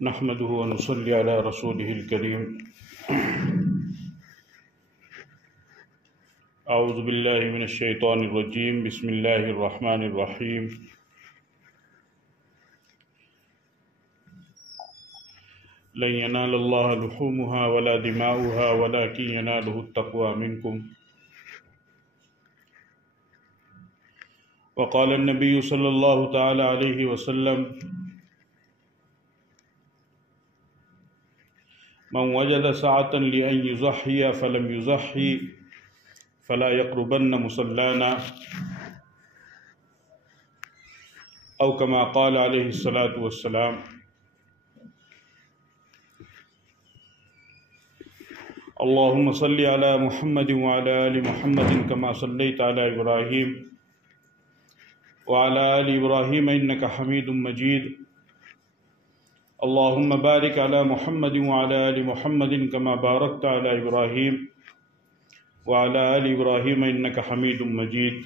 نحمده ونصلي على رسوله الكريم. اعوذ باللہ من الشیطان الرجیم. بسم اللہ الرحمن الرحیم. لن ينال الله لحومها ولا دماؤها ولكن يناله التقوى منكم. وقال النبي صلى الله تعالى عليه وسلم: من وجد سعة لأن يضحي فلم يضحي فلا يقربن مصلانا، أو كما قال عليه الصلاة والسلام. اللهم صل على محمد وعلى آل محمد كما صليت على إبراهيم وعلى آل إبراهيم إنك حميد مجيد. اللهم بارك على محمد وعلى آل محمد كما باركت على إبراهيم وعلى آل إبراهيم إنك حميد مجيد.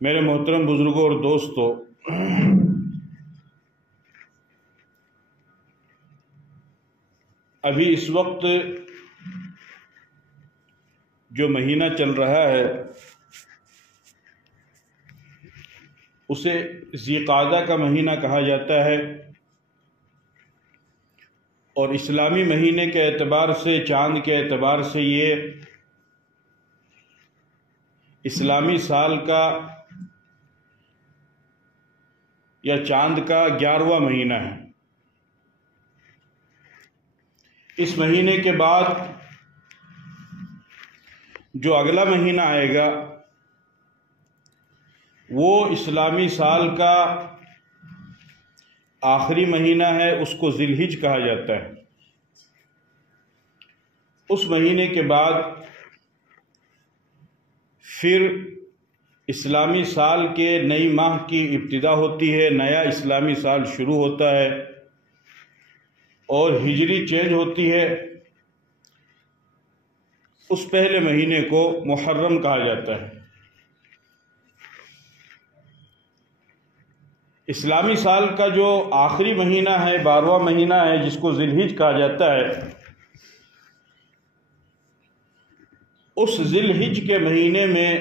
میرے محترم بزرگوں اور دوستو، ابھی اس وقت جو مہینہ چل رہا ہے اسے ذی قعدہ کا مہینہ کہا جاتا ہے، اور اسلامی مہینے کے اعتبار سے، چاند کے اعتبار سے، یہ اسلامی سال کا یا چاند کا 11واں مہینہ ہے. اس مہینے کے بعد جو اگلا مہینہ آئے گا وہ اسلامی سال کا آخری مہینہ ہے، اس کو ذی الحج کہا جاتا ہے. اس مہینے کے بعد پھر اسلامی سال کے نئی ماہ کی ابتدا ہوتی ہے، نیا اسلامی سال شروع ہوتا ہے اور ہجری چینج ہوتی ہے. اس پہلے مہینے کو محرم کہا جاتا ہے. اسلامی سال کا جو آخری مہینہ ہے، 12واں مہینہ ہے، جس کو ذی الحج کہا جاتا ہے، اس ذی الحج کے مہینے میں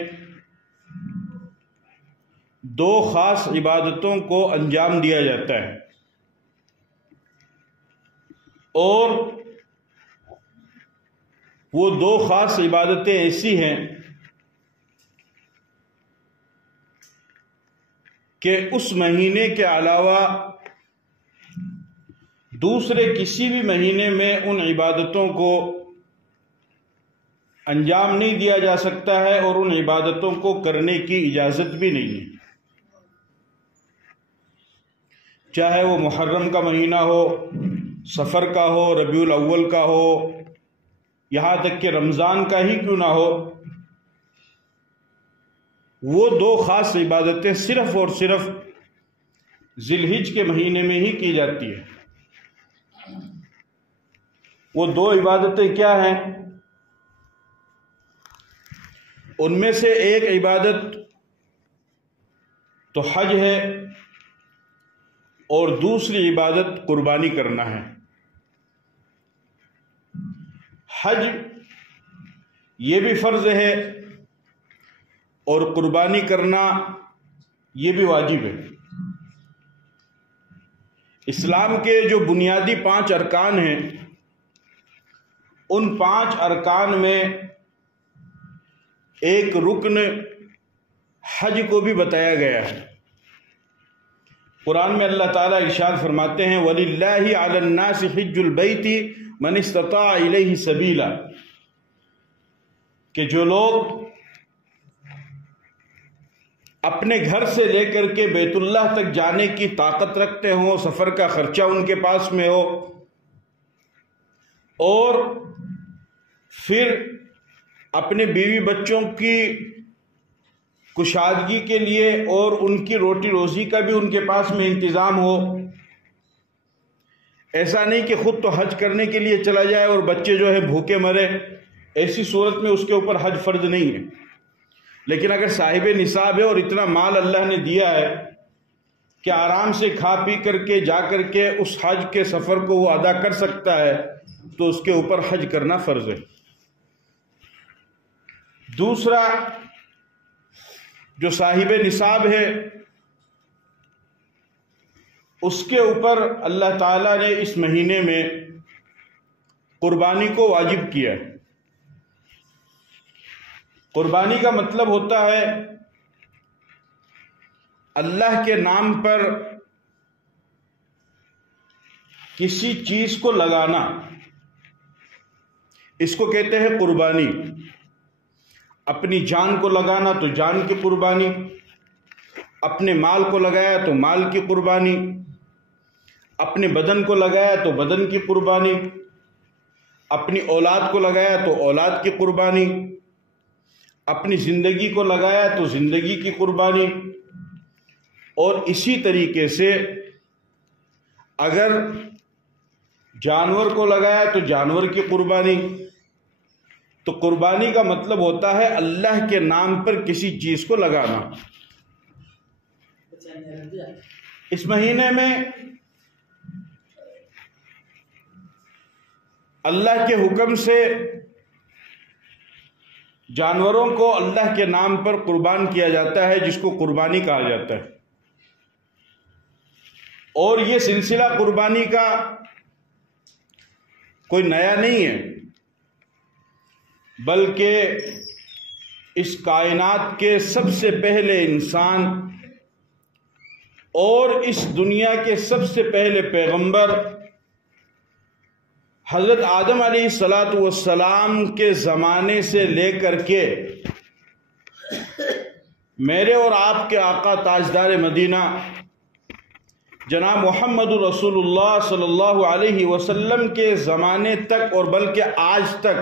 دو خاص عبادتوں کو انجام دیا جاتا ہے، اور وہ دو خاص عبادتیں ایسی ہیں کہ اس مہینے کے علاوہ دوسرے کسی بھی مہینے میں ان عبادتوں کو انجام نہیں دیا جا سکتا ہے، اور ان عبادتوں کو کرنے کی اجازت بھی نہیں ہے. چاہے وہ محرم کا مہینہ ہو، سفر کا ہو، ربیع الاول کا ہو، یہاں تک کہ رمضان کا ہی کیوں نہ ہو، وہ دو خاص عبادتیں صرف اور صرف ذی الحج کے مہینے میں ہی کی جاتی ہے. وہ دو عبادتیں کیا ہیں؟ ان میں سے ایک عبادت تو حج ہے، اور دوسری عبادت قربانی کرنا ہے. حج یہ بھی فرض ہے اور قربانی کرنا یہ بھی واجب ہے. اسلام کے جو بنیادی 5 ارکان ہیں، ان 5 ارکان میں ایک رکن حج کو بھی بتایا گیا ہے. قرآن میں اللہ تعالیٰ ارشاد فرماتے ہیں: وَلِلَّهِ عَلَى النَّاسِ حِجُّ الْبَيْتِ مَنِ اسْتَطَاعَ إِلَيْهِ سَبِيلًا، کہ جو لوگ اپنے گھر سے لے کر کے بیت اللہ تک جانے کی طاقت رکھتے ہوں، سفر کا خرچہ ان کے پاس میں ہو، اور پھر اپنے بیوی بچوں کی کشادگی کے لیے اور ان کی روٹی روزی کا بھی ان کے پاس میں انتظام ہو. ایسا نہیں کہ خود تو حج کرنے کے لیے چلا جائے اور بچے جو ہے بھوکے مرے، ایسی صورت میں اس کے اوپر حج فرض نہیں ہے. لیکن اگر صاحب نصاب ہے اور اتنا مال اللہ نے دیا ہے کہ آرام سے کھا پی کر کے جا کر کے اس حج کے سفر کو وہ ادا کر سکتا ہے تو اس کے اوپر حج کرنا فرض ہے۔ دوسرا، جو صاحب نصاب ہے اس کے اوپر اللہ تعالیٰ نے اس مہینے میں قربانی کو واجب کیا ہے۔ قربانی کا مطلب ہوتا ہے اللہ کے نام پر کسی چیز کو لگانا، اس کو کہتے ہیں قربانی۔ اپنی جان کو لگانا تو جان کی قربانی، اپنے مال کو لگایا تو مال کی قربانی، اپنے بدن کو لگایا تو بدن کی قربانی، اپنی اولاد کو لگایا تو اولاد کی قربانی، اپنی زندگی کو لگایا تو زندگی کی قربانی، اور اسی طریقے سے اگر جانور کو لگایا تو جانور کی قربانی۔ تو قربانی کا مطلب ہوتا ہے اللہ کے نام پر کسی چیز کو لگانا۔ اس مہینے میں اللہ کے حکم سے جانوروں کو اللہ کے نام پر قربان کیا جاتا ہے، جس کو قربانی کہا جاتا ہے۔ اور یہ سلسلہ قربانی کا کوئی نیا نہیں ہے، بلکہ اس کائنات کے سب سے پہلے انسان اور اس دنیا کے سب سے پہلے پیغمبر حضرت آدم علیہ السلام کے زمانے سے لے کر کے میرے اور آپ کے آقا تاجدار مدینہ جناب محمد رسول اللہ صلی اللہ علیہ وسلم کے زمانے تک، اور بلکہ آج تک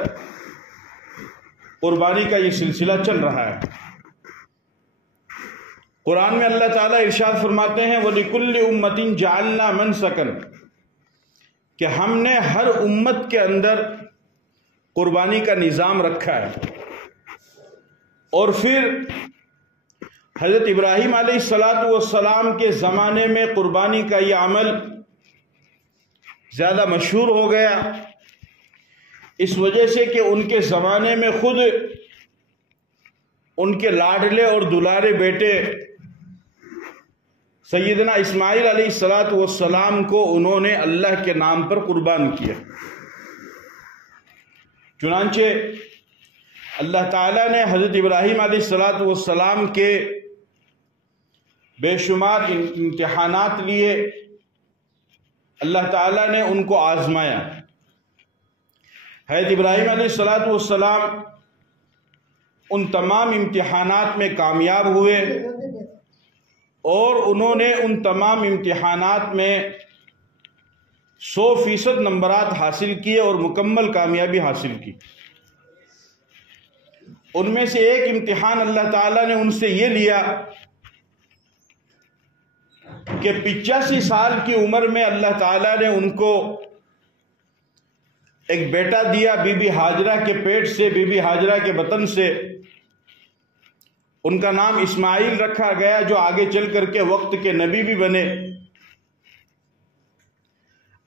قربانی کا یہ سلسلہ چل رہا ہے۔ قرآن میں اللہ تعالیٰ ارشاد فرماتے ہیں وَلِكُلِّ أُمَّةٍ جَعَلْنَا مَنْسَكًا، کہ ہم نے ہر امت کے اندر قربانی کا نظام رکھا ہے۔ اور پھر حضرت ابراہیم علیہ السلام کے زمانے میں قربانی کا یہ عمل زیادہ مشہور ہو گیا، اس وجہ سے کہ ان کے زمانے میں خود ان کے لاڈلے اور دلارے بیٹے سیدنا اسماعیل علیہ السلام کو انہوں نے اللہ کے نام پر قربان کیا۔ چنانچہ اللہ تعالیٰ نے حضرت ابراہیم علیہ السلام کے بے شمار امتحانات لیے، اللہ تعالیٰ نے ان کو آزمایا۔ حضرت ابراہیم علیہ السلام ان تمام امتحانات میں کامیاب ہوئے، اور انہوں نے ان تمام امتحانات میں 100% نمبرات حاصل کیے اور مکمل کامیابی حاصل کی۔ ان میں سے ایک امتحان اللہ تعالیٰ نے ان سے یہ لیا کہ 85 سال کی عمر میں اللہ تعالیٰ نے ان کو ایک بیٹا دیا، بی بی ہاجرہ کے پیٹ سے، بی بی ہاجرہ کے بطن سے۔ ان کا نام اسماعیل رکھا گیا، جو آگے چل کر کے وقت کے نبی بھی بنے۔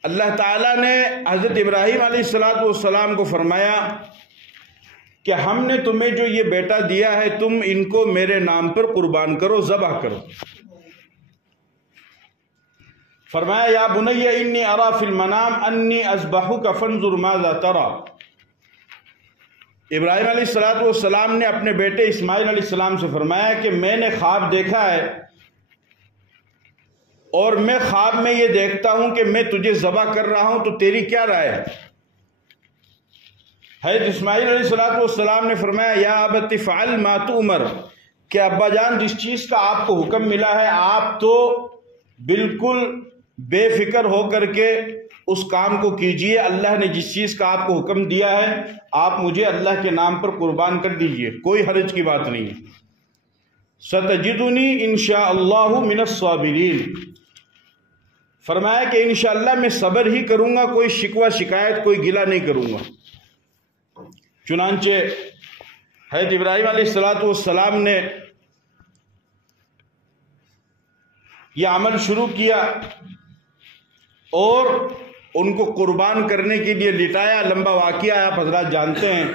اللہ تعالیٰ نے حضرت ابراہیم علیہ السلام کو فرمایا کہ ہم نے تمہیں جو یہ بیٹا دیا ہے، تم ان کو میرے نام پر قربان کرو، ذبح کرو۔ فرمایا یا بنی انی ارا فی المنام انی اذبحک فانظر ماذا تری۔ ابراہیم علیہ السلام نے اپنے بیٹے اسماعیل علیہ السلام سے فرمایا کہ میں نے خواب دیکھا ہے، اور میں خواب میں یہ دیکھتا ہوں کہ میں تجھے ذبح کر رہا ہوں، تو تیری کیا رائے ہے؟ حضرت اسماعیل علیہ السلام نے فرمایا یا ابت فعل ما تؤمر، کہ ابا جان جس چیز کا آپ کو حکم ملا ہے، آپ تو بالکل بے فکر ہو کر کے اس کام کو کیجئے۔ اللہ نے جس چیز کا آپ کو حکم دیا ہے، آپ مجھے اللہ کے نام پر قربان کر دیجئے، کوئی حرج کی بات نہیں ہے۔ ستجدنی انشاءاللہ من الصابرین، فرمایا کہ انشاءاللہ میں صبر ہی کروں گا، کوئی شکوہ شکایت، کوئی گلہ نہیں کروں گا۔ چنانچہ حضرت ابراہیم علیہ السلام نے یہ عمل شروع کیا اور ان کو قربان کرنے کے لیے لٹایا۔ لمبا واقعہ آپ حضرات جانتے ہیں۔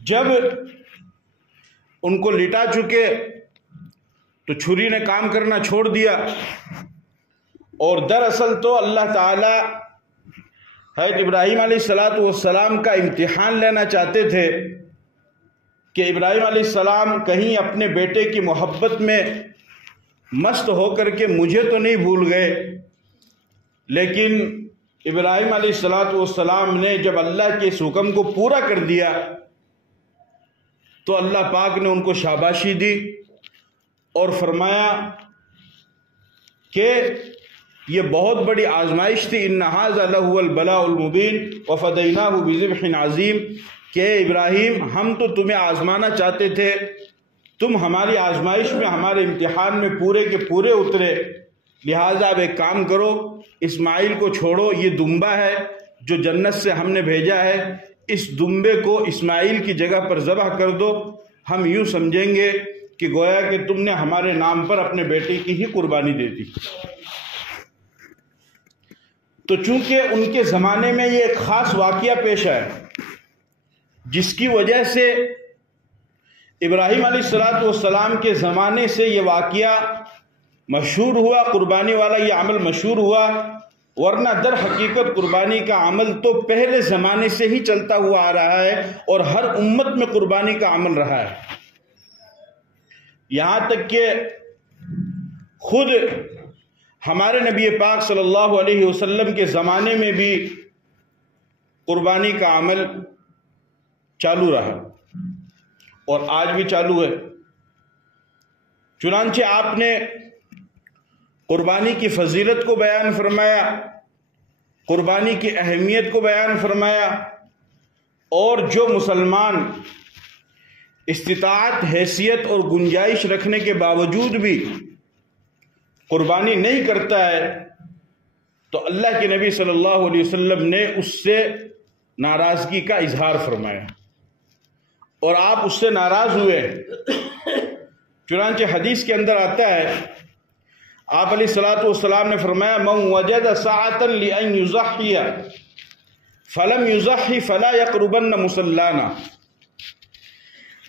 جب ان کو لٹا چکے تو چھری نے کام کرنا چھوڑ دیا، اور دراصل تو اللہ تعالی حضرت ابراہیم علیہ السلام کا امتحان لینا چاہتے تھے کہ ابراہیم علیہ السلام کہیں اپنے بیٹے کی محبت میں مست ہو کر کے مجھے تو نہیں بھول گئے۔ لیکن ابراہیم علیہ السلام نے جب اللہ کے اس حکم کو پورا کر دیا تو اللہ پاک نے ان کو شاباشی دی اور فرمایا کہ یہ بہت بڑی آزمائش تھی۔ ان ھذا لہو البلاء المبین وفدیناہ بذبح عظیم، کہ ابراہیم ہم تو تمہیں آزمانا چاہتے تھے، تم ہماری آزمائش میں، ہمارے امتحان میں پورے کے پورے اترے، لہٰذا اب ایک کام کرو، اسماعیل کو چھوڑو، یہ دمبا ہے جو جنت سے ہم نے بھیجا ہے، اس دمبے کو اسماعیل کی جگہ پر ذبح کر دو، ہم یوں سمجھیں گے کہ گویا کہ تم نے ہمارے نام پر اپنے بیٹے کی ہی قربانی دے دی۔ تو چونکہ ان کے زمانے میں یہ ایک خاص واقعہ پیش آیا جس کی وجہ سے ابراہیم علیہ السلام کے زمانے سے یہ واقعہ مشہور ہوا، قربانی والا یہ عمل مشہور ہوا، ورنہ در حقیقت قربانی کا عمل تو پہلے زمانے سے ہی چلتا ہوا آ رہا ہے اور ہر امت میں قربانی کا عمل رہا ہے۔ یہاں تک کہ خود ہمارے نبی پاک صلی اللہ علیہ وسلم کے زمانے میں بھی قربانی کا عمل چالو رہا اور آج بھی چالو ہے۔ چنانچہ آپ نے قربانی کی فضیلت کو بیان فرمایا، قربانی کی اہمیت کو بیان فرمایا، اور جو مسلمان استطاعت، حیثیت اور گنجائش رکھنے کے باوجود بھی قربانی نہیں کرتا ہے تو اللہ کے نبی صلی اللہ علیہ وسلم نے اس سے ناراضگی کا اظہار فرمایا اور آپ اس سے ناراض ہوئے۔ چنانچہ حدیث کے اندر آتا ہے، آپ علیہ السلام نے فرمایا من وجد ساعة لأن يضحي فلم يضحي فلا يقربن مصلانا۔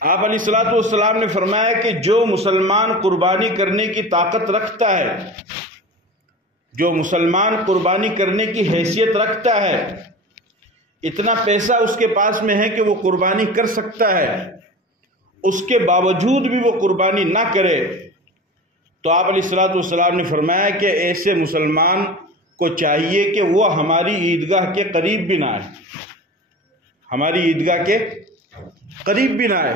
آپ علیہ السلام نے فرمایا کہ جو مسلمان قربانی کرنے کی طاقت رکھتا ہے، جو مسلمان قربانی کرنے کی حیثیت رکھتا ہے، اتنا پیسہ اس کے پاس میں ہے کہ وہ قربانی کر سکتا ہے، اس کے باوجود بھی وہ قربانی نہ کرے، تو آپ علیہ السلام نے فرمایا کہ ایسے مسلمان کو چاہیے کہ وہ ہماری عیدگاہ کے قریب بھی نہ آئے، ہماری عیدگاہ کے قریب بھی نہ آئے۔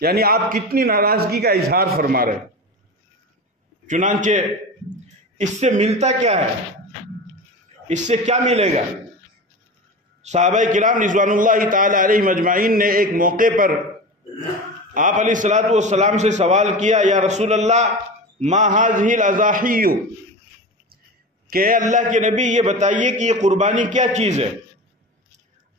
یعنی آپ کتنی ناراضگی کا اظہار فرما رہے ہیں۔ چنانچہ اس سے ملتا کیا ہے، اس سے کیا ملے گا؟ صحابہ کرام رضوان اللہ تعالی علیہم اجمعین نے ایک موقع پر آپ علیہ السلام سے سوال کیا، یا رسول اللہ ما هذه الاضاحی، کہ اے اللہ کے نبی یہ بتائیے کہ یہ قربانی کیا چیز ہے؟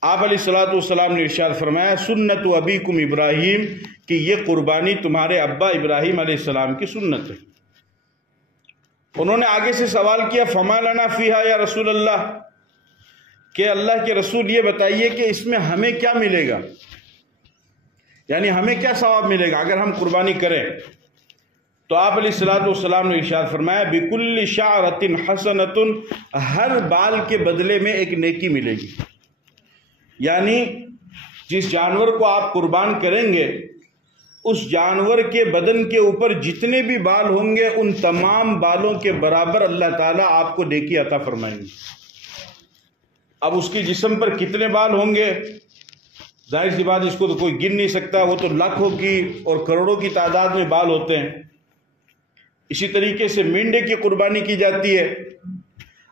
آپ علیہ السلام نے ارشاد فرمایا سنت ابیکم ابراہیم، کہ یہ قربانی تمہارے ابا ابراہیم علیہ السلام کی سنت ہے۔ انہوں نے آگے سے سوال کیا فما لنا فیہا یا رسول اللہ، کہ اللہ کے رسول یہ بتائیے کہ اس میں ہمیں کیا ملے گا، یعنی ہمیں کیا ثواب ملے گا اگر ہم قربانی کریں؟ تو آپ علیہ السلام نے ارشاد فرمایا بِكُلِّ شَعْرَةٍ حَسَنَةٌ، ہر بال کے بدلے میں ایک نیکی ملے گی۔ یعنی جس جانور کو آپ قربان کریں گے اس جانور کے بدن کے اوپر جتنے بھی بال ہوں گے ان تمام بالوں کے برابر اللہ تعالیٰ آپ کو نیکی عطا فرمائیں گے۔ اب اس کی جسم پر کتنے بال ہوں گے، ظاہر سی بات اس کو تو کوئی گن نہیں سکتا، وہ تو لاکھوں کی اور کروڑوں کی تعداد میں بال ہوتے ہیں۔ اسی طریقے سے مینڈے کی قربانی کی جاتی ہے،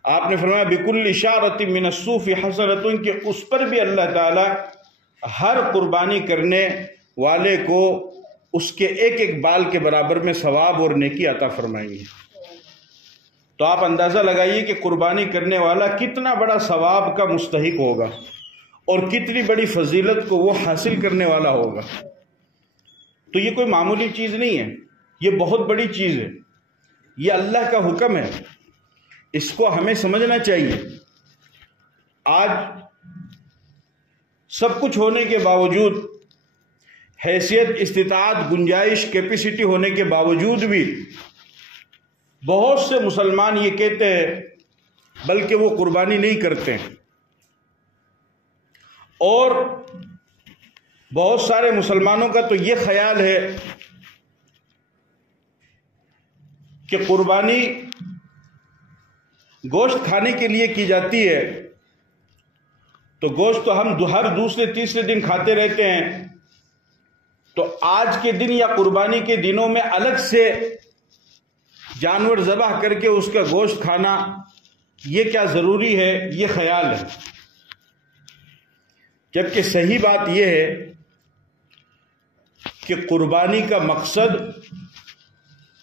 آپ نے فرمایا بِكُلِّ شَعْرَةٍ مِّنَ الصُّوفِ حَسَنَةٌ، کہ اس پر بھی اللہ تعالیٰ ہر قربانی کرنے والے کو اس کے ایک ایک بال کے برابر میں ثواب اور نیکی عطا فرمائیں گے۔ تو آپ اندازہ لگائیے کہ قربانی کرنے والا کتنا بڑا ثواب کا مستحق ہوگا اور کتنی بڑی فضیلت کو وہ حاصل کرنے والا ہوگا۔ تو یہ کوئی معمولی چیز نہیں ہے۔ یہ بہت بڑی چیز ہے، یہ اللہ کا حکم ہے، اس کو ہمیں سمجھنا چاہیے۔ آج سب کچھ ہونے کے باوجود، حیثیت، استطاعت، گنجائش، کیپیسٹی ہونے کے باوجود بھی بہت سے مسلمان یہ کہتے ہیں، بلکہ وہ قربانی نہیں کرتے، اور بہت سارے مسلمانوں کا تو یہ خیال ہے کہ قربانی گوشت کھانے کے لیے کی جاتی ہے، تو گوشت تو ہم ہر دوسرے تیسرے دن کھاتے رہتے ہیں، تو آج کے دن یا قربانی کے دنوں میں الگ سے جانور ذبح کر کے اس کا گوشت کھانا یہ کیا ضروری ہے؟ یہ خیال ہے، جبکہ صحیح بات یہ ہے کہ قربانی کا مقصد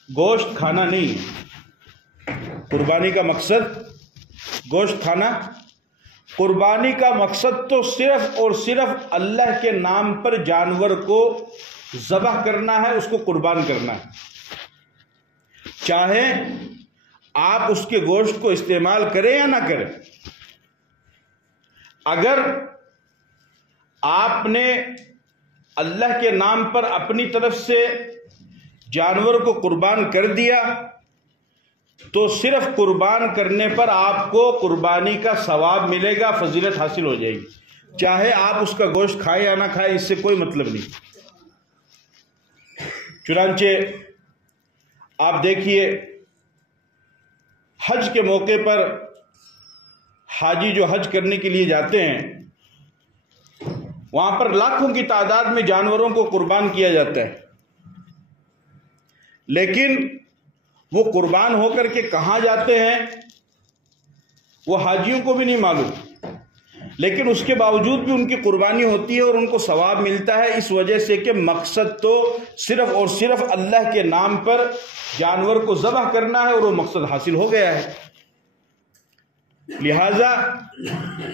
گوشت کھانا نہیں ہے۔ قربانی کا مقصد گوشت کھانا، قربانی کا مقصد تو صرف اور صرف اللہ کے نام پر جانور کو ذبح کرنا ہے، اس کو قربان کرنا ہے، چاہے آپ اس کے گوشت کو استعمال کریں یا نہ کریں۔ اگر آپ نے اللہ کے نام پر اپنی طرف سے جانور کو قربان کر دیا تو صرف قربان کرنے پر آپ کو قربانی کا ثواب ملے گا، فضیلت حاصل ہو جائے گی، چاہے آپ اس کا گوشت کھائیں یا نہ کھائیں، اس سے کوئی مطلب نہیں۔ چنانچہ آپ دیکھیے، حج کے موقع پر حاجی جو حج کرنے کے لیے جاتے ہیں، وہاں پر لاکھوں کی تعداد میں جانوروں کو قربان کیا جاتا ہے، لیکن وہ قربان ہو کر کے کہاں جاتے ہیں وہ حاجیوں کو بھی نہیں معلوم، لیکن اس کے باوجود بھی ان کی قربانی ہوتی ہے اور ان کو ثواب ملتا ہے، اس وجہ سے کہ مقصد تو صرف اور صرف اللہ کے نام پر جانور کو ذبح کرنا ہے اور وہ مقصد حاصل ہو گیا ہے۔ لہذا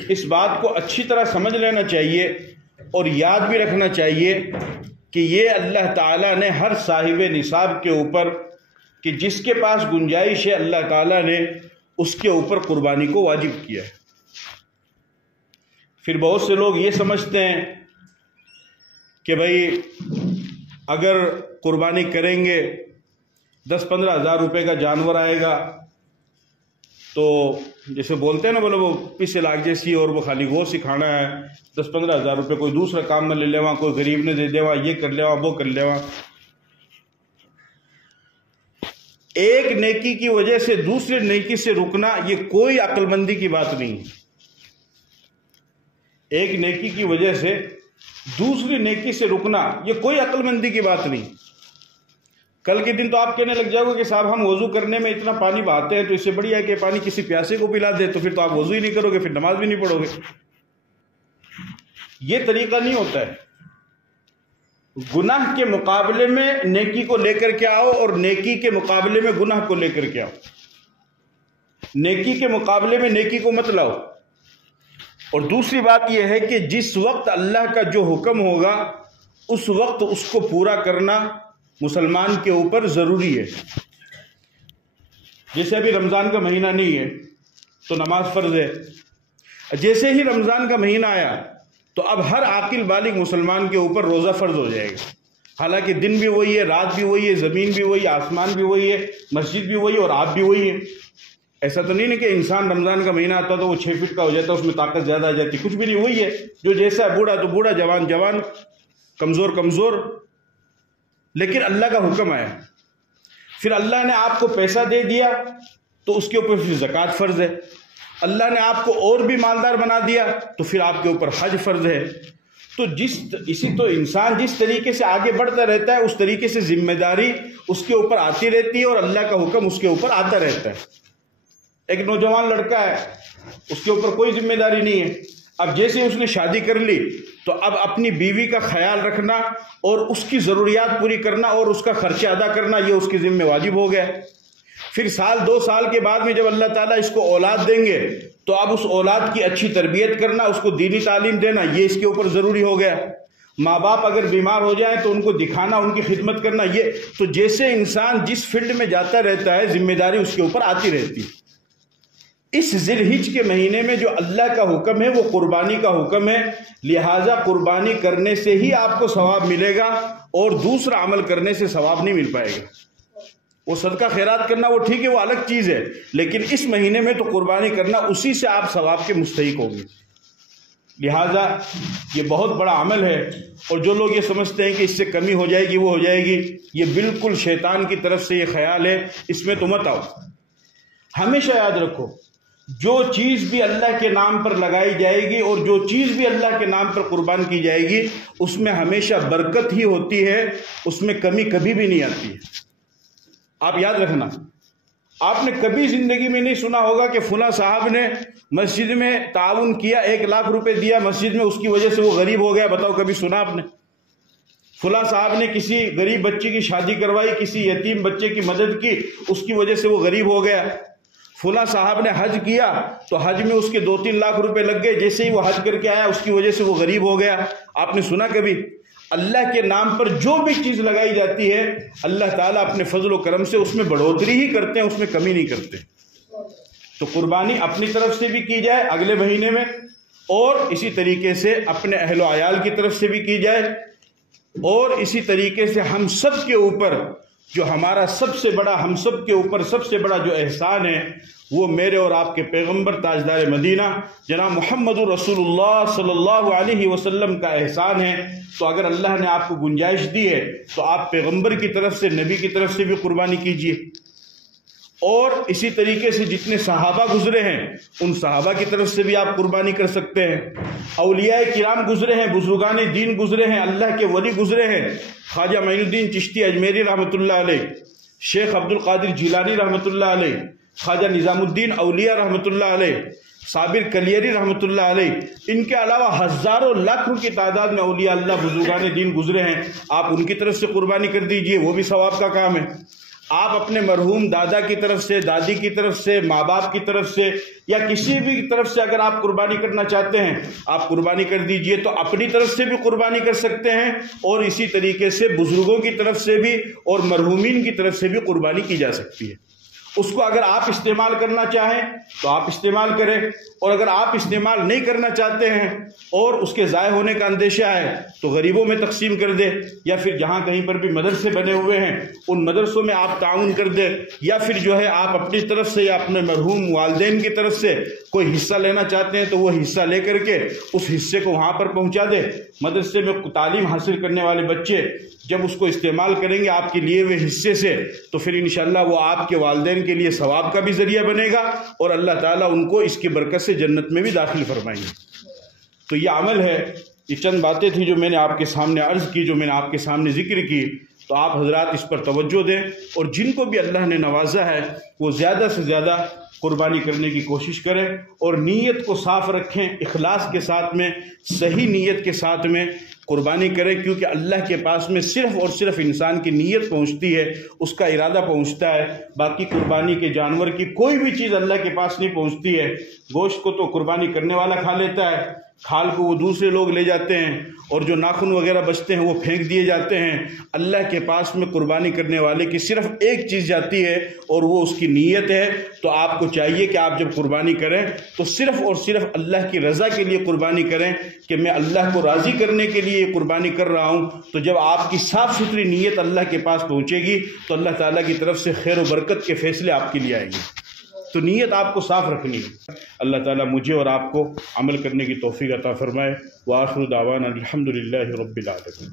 اس بات کو اچھی طرح سمجھ لینا چاہیے اور یاد بھی رکھنا چاہیے کہ یہ اللہ تعالیٰ نے ہر صاحب نصاب کے اوپر، کہ جس کے پاس گنجائش ہے، اللہ تعالیٰ نے اس کے اوپر قربانی کو واجب کیا ہے۔ پھر بہت سے لوگ یہ سمجھتے ہیں کہ بھئی اگر قربانی کریں گے 10-15 ہزار روپے کا جانور آئے گا، تو جیسے بولتے ہیں نا، بولے وہ پیسے لاگ جیسی اور وہ خالی گوشت ہی کھانا ہے، 10-15 ہزار روپے کوئی دوسرا کام میں لے لیوا، کوئی غریب نے دے دیوا، یہ کر لیوا، وہ کر لیوا۔ ایک نیکی کی وجہ سے دوسرے نیکی سے رکنا یہ کوئی عقل مندی کی بات نہیں ہے۔ ایک نیکی کی وجہ سے دوسری نیکی سے رکنا یہ کوئی عقل مندی کی بات نہیں۔ کل کے دن تو آپ کہنے لگ جاؤ گے کہ صاحب ہم وضو کرنے میں اتنا پانی بہاتے ہیں، تو اس سے بڑھیا ہے کہ پانی کسی پیاسے کو پلا دے، تو پھر تو آپ وضو ہی نہیں کرو گے، پھر نماز بھی نہیں پڑھو گے۔ یہ طریقہ نہیں ہوتا ہے۔ گناہ کے مقابلے میں نیکی کو لے کر کے آؤ اور نیکی کے مقابلے میں گناہ کو لے کر کے آؤ، نیکی کے مقابلے میں نیکی کو مت لاؤ۔ اور دوسری بات یہ ہے کہ جس وقت اللہ کا جو حکم ہوگا اس وقت اس کو پورا کرنا مسلمان کے اوپر ضروری ہے۔ جیسے ابھی رمضان کا مہینہ نہیں ہے تو نماز فرض ہے، جیسے ہی رمضان کا مہینہ آیا تو اب ہر عاقل بالغ مسلمان کے اوپر روزہ فرض ہو جائے گا۔ حالانکہ دن بھی وہی ہے، رات بھی وہی ہے، زمین بھی وہی ہے، آسمان بھی وہی ہے، مسجد بھی وہی ہے اور آپ بھی وہی ہے۔ ایسا تو نہیں کہ انسان رمضان کا مہینہ آتا تو وہ 6 فٹ کا ہو جاتا، اس میں طاقت زیادہ آ جاتی، کچھ بھی نہیں، وہی ہے جو جیسا ہے، بوڑھا تو بوڑھا، جوان جوان، کمزور کمزور۔ لیکن اللہ کا حکم آیا، پھر اللہ نے آپ کو پیسہ دے دیا تو اس کے اوپر پھر زکوٰۃ فرض ہے۔ اللہ نے آپ کو اور بھی مالدار بنا دیا تو پھر آپ کے اوپر حج فرض ہے۔ تو تو انسان جس طریقے سے آگے بڑھتا رہتا ہے اس طریقے سے ذمہ داری اس کے اوپر آتی رہتی ہے اور اللہ کا حکم اس کے اوپر آتا رہتا ہے۔ ایک نوجوان لڑکا ہے، اس کے اوپر کوئی ذمہ داری نہیں ہے، اب جیسے اس نے شادی کر لی تو اب اپنی بیوی کا خیال رکھنا اور اس کی ضروریات پوری کرنا اور اس کا خرچہ ادا کرنا یہ اس کی ذمہ واجب ہو گیا۔ پھر 1-2 سال کے بعد میں جب اللہ تعالیٰ اس کو اولاد دیں گے تو اب اس اولاد کی اچھی تربیت کرنا، اس کو دینی تعلیم دینا یہ اس کے اوپر ضروری ہو گیا۔ ماں باپ اگر بیمار ہو جائیں تو ان کو دکھانا، ان کی خدمت کرنا، یہ تو جیسے انسان جس فیلڈ میں جاتا رہتا ہے ذمہ داری اس کے اوپر آتی رہتی ہے۔ اس ذی الحجہ کے مہینے میں جو اللہ کا حکم ہے وہ قربانی کا حکم ہے، لہٰذا قربانی کرنے سے ہی آپ کو ثواب ملے گا، اور دوسرا عمل کرنے سے ثواب نہیں مل پائے گا۔ وہ صدقہ خیرات کرنا وہ ٹھیک ہے، وہ الگ چیز ہے، لیکن اس مہینے میں تو قربانی کرنا، اسی سے آپ ثواب کے مستحق ہوں گے۔ لہٰذا یہ بہت بڑا عمل ہے، اور جو لوگ یہ سمجھتے ہیں کہ اس سے کمی ہو جائے گی، وہ ہو جائے گی، یہ بالکل شیطان کی طرف سے یہ خیال ہے، اس میں تو مت آؤ۔ ہمیشہ یاد رکھو، جو چیز بھی اللہ کے نام پر لگائی جائے گی اور جو چیز بھی اللہ کے نام پر قربان کی جائے گی، اس میں ہمیشہ برکت ہی ہوتی ہے، اس میں کمی کبھی بھی نہیں آتی ہے۔ آپ یاد رکھنا، آپ نے کبھی زندگی میں نہیں سنا ہوگا کہ فلاں صاحب نے مسجد میں تعاون کیا، 1 لاکھ روپے دیا مسجد میں، اس کی وجہ سے وہ غریب ہو گیا۔ بتاؤ کبھی سنا آپ نے؟ فلاں صاحب نے کسی غریب بچے کی شادی کروائی، کسی یتیم بچے کی مدد کی، اس کی وجہ سے وہ غریب ہو گیا۔ فلاں صاحب نے حج کیا تو حج میں اس کے 2-3 لاکھ روپے لگ گئے، جیسے ہی وہ حج کر کے آیا اس کی وجہ سے وہ غریب ہو گیا۔ آپ نے سنا کبھی؟ اللہ کے نام پر جو بھی چیز لگائی جاتی ہے، اللہ تعالیٰ اپنے فضل و کرم سے اس میں بڑھوتری ہی کرتے ہیں، اس میں کمی نہیں کرتے۔ تو قربانی اپنی طرف سے بھی کی جائے اگلے مہینے میں، اور اسی طریقے سے اپنے اہل و عیال کی طرف سے بھی کی جائے، اور اسی طریقے سے ہم سب کے اوپر جو ہمارا سب سے بڑا، ہم سب کے اوپر سب سے بڑا جو احسان ہے، وہ میرے اور آپ کے پیغمبر تاجدار مدینہ جناب محمد رسول اللہ صلی اللہ علیہ وسلم کا احسان ہے۔ تو اگر اللہ نے آپ کو گنجائش دی ہے تو آپ پیغمبر کی طرف سے، نبی کی طرف سے بھی قربانی کیجیے، اور اسی طریقے سے جتنے صحابہ گزرے ہیں ان صحابہ کی طرف سے بھی آپ قربانی کر سکتے ہیں۔ اولیاء کرام گزرے ہیں، بزرگان دین گزرے ہیں، اللہ کے ولی گزرے ہیں، خواجہ معین الدین چشتی اجمیری رحمۃ اللہ علیہ، شیخ عبد القادر جیلانی رحمۃ اللہ علیہ، خواجہ نظام الدین اولیاء رحمۃ اللہ علیہ، صابر کلیری رحمۃ اللہ علیہ، ان کے علاوہ ہزاروں لاکھوں کی تعداد میں اولیاء اللہ بزرگان دین گزرے ہیں۔ آپ ان کی طرف سے قربانی کر دیجئے، وہ بھی ثواب کا کام ہے۔ آپ اپنے مرحوم دادا کی طرف سے، دادی کی طرف سے، ماں باپ کی طرف سے، یا کسی بھی طرف سے اگر آپ قربانی کرنا چاہتے ہیں آپ قربانی کر دیجئے۔ تو اپنی طرف سے بھی قربانی کر سکتے ہیں، اور اسی طریقے سے بزرگوں کی طرف سے بھی اور مرحومین کی طرف سے بھی قربانی کی جا سکتی ہے۔ اس کو اگر آپ استعمال کرنا چاہیں تو آپ استعمال کریں، اور اگر آپ استعمال نہیں کرنا چاہتے ہیں اور اس کے ضائع ہونے کا اندیشہ ہے تو غریبوں میں تقسیم کر دے، یا پھر جہاں کہیں پر بھی مدرسے بنے ہوئے ہیں ان مدرسوں میں آپ تعاون کر دیں، یا پھر جو ہے آپ اپنی طرف سے یا اپنے مرحوم والدین کی طرف سے کوئی حصہ لینا چاہتے ہیں تو وہ حصہ لے کر کے اس حصے کو وہاں پر پہنچا دے۔ مدرسے میں تعلیم حاصل کرنے والے بچے جب اس کو استعمال کریں گے آپ کے لیے ہوئے حصے سے، تو پھر انشاءاللہ وہ آپ کے والدین کے لیے ثواب کا بھی ذریعہ بنے گا، اور اللہ تعالیٰ ان کو اس کی برکت سے جنت میں بھی داخل فرمائیں گے۔ تو یہ عمل ہے، یہ چند باتیں تھی جو میں نے آپ کے سامنے عرض کی، جو میں نے آپ کے سامنے ذکر کی، تو آپ حضرات اس پر توجہ دیں، اور جن کو بھی اللہ نے نوازا ہے وہ زیادہ سے زیادہ قربانی کرنے کی کوشش کریں، اور نیت کو صاف رکھیں، اخلاص کے ساتھ میں، صحیح نیت کے ساتھ میں قربانی کریں، کیونکہ اللہ کے پاس میں صرف اور صرف انسان کی نیت پہنچتی ہے، اس کا ارادہ پہنچتا ہے، باقی قربانی کے جانور کی کوئی بھی چیز اللہ کے پاس نہیں پہنچتی ہے۔ گوشت کو تو قربانی کرنے والا کھا لیتا ہے، کھال کو وہ دوسرے لوگ لے جاتے ہیں، اور جو ناخن وغیرہ بچتے ہیں وہ پھینک دیے جاتے ہیں۔ اللہ کے پاس میں قربانی کرنے والے کی صرف ایک چیز جاتی ہے، اور وہ اس کی نیت ہے۔ تو آپ کو چاہیے کہ آپ جب قربانی کریں تو صرف اور صرف اللہ کی رضا کے لیے قربانی کریں، کہ میں اللہ کو راضی کرنے کے لیے یہ قربانی کر رہا ہوں۔ تو جب آپ کی صاف ستھری نیت اللہ کے پاس پہنچے گی تو اللہ تعالیٰ کی طرف سے خیر و برکت کے فیصلے آپ کے لیے آئیں گے۔ تو نیت آپ کو صاف رکھنی ہے۔ اللہ تعالیٰ مجھے اور آپ کو عمل کرنے کی توفیق عطا فرمائے۔ وآخر دعوانا الحمدللہ رب العالمین۔